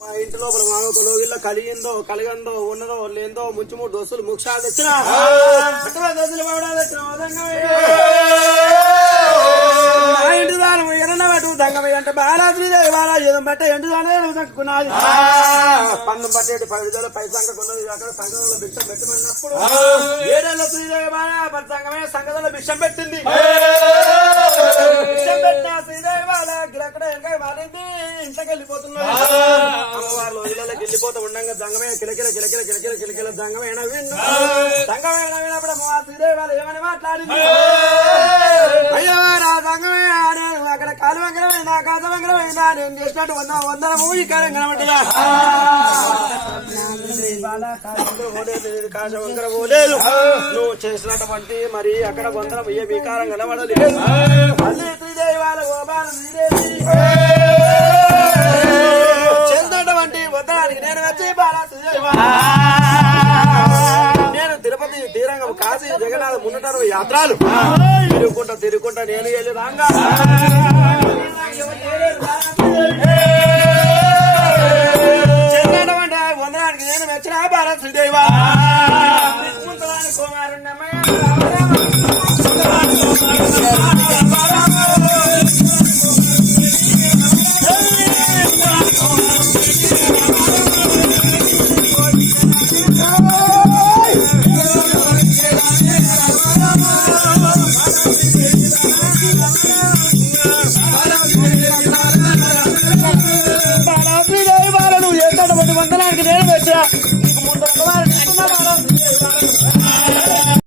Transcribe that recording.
మా ఇంటి లోపల మానవులు ఇళ్ళ కలిగిందో కలగందో ఉన్నదో లేదో ముంచి మూడు దోస్తులు ముక్షాలు తెచ్చినా దోస్తులు మా ఇంటి దానం ఎన్నబట్టు దంగమయ్య అంటే బాలాశ్రీదేవి బాలాజీదం బట్టే ఎండు దానం దక్కున్నది పందం పట్టేటి 10,000 పైసంగా కొన్నది అక్కడ సంఘంలో భిక్షం పెట్టమన్నప్పుడు 7 శ్రీదేవి బాల సంఘమే సంఘంలో భిక్షం పెట్టింది. భిక్షం పెట్టిన శ్రీదేవి బాల గిరక్కడ వెనక మారింది ఇంట్లోకి వెళ్ళిపోతున్నది. అమ్మవారు ఇళ్ళకి వెళ్ళిపోతూ ఉండగా దంగమే కిలకిల కిలకిల కిలకిల కిలకిల దంగమైన విన్ను దంగమైన విన్నప్పుడు మా శ్రీదేవి బాల ఏమని మాట్లాడింది. అయ్యో నా దంగమే నేను అక్కడ కాలు వంకరమైందా కాత వంకరమైందా నేను చేసినట్టు 100 మూవీ కాలం కనబడ్డా కాశ వంకర పోలేదు. నువ్వు చేసినటువంటి మరి అక్కడ 100 ఏ వికారం కనబడలేదు. మళ్ళీ శ్రీదేవి వాళ్ళ గోపాల శ్రీదేవి చెందటువంటి ఉత్తరానికి నేను వచ్చి బాలా శ్రీదేవి నేను తిరుపతి తీరంగం కాశీ జగన్నాథ మున్నటారు యాత్రలు తిరుగుకుంటా నేను వెళ్ళి రాంగా చెందటువంటి వందనానికి నేను మెచ్చిన బాలా శ్రీదేవా కుమారుణ్ణమయ్య